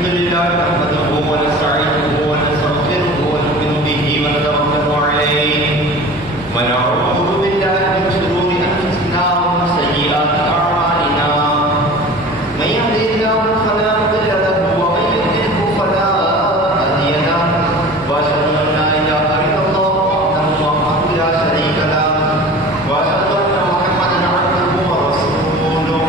الحمد لله نحمده ونستعينه ونستغفره ونؤمن به ونتوكل عليه ونعوذ بالله من شرور انفسنا ومن سيئات اعمالنا من يهده الله فلا مضل له ومن يضلل فلا هادي له واشهد ان لا اله الا الله وحده لا شريك له واشهد ان محمدا عبده ورسوله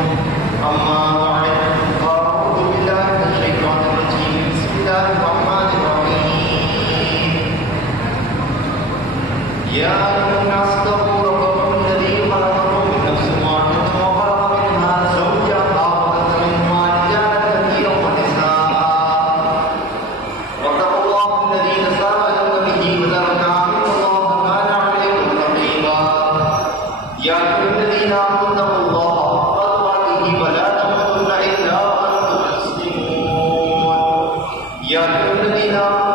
اما بعد فاعوذ بالله من الشيطان الرجيم بسم الله الرحمن الرحيم يا ايها الناس اتقوا ربكم الذي خلقكم من نفس واحده وخلق منها زوجها وبث منهما رجالا كثيرا ونساء واتقوا الله الذي تساءلون به والارحام ان الله كان عليكم رقيبا يا ايها الذين امنوا اتقوا الله حق تقاته ولا تموتن الا وانتم مسلمون يا ايها الذين امنوا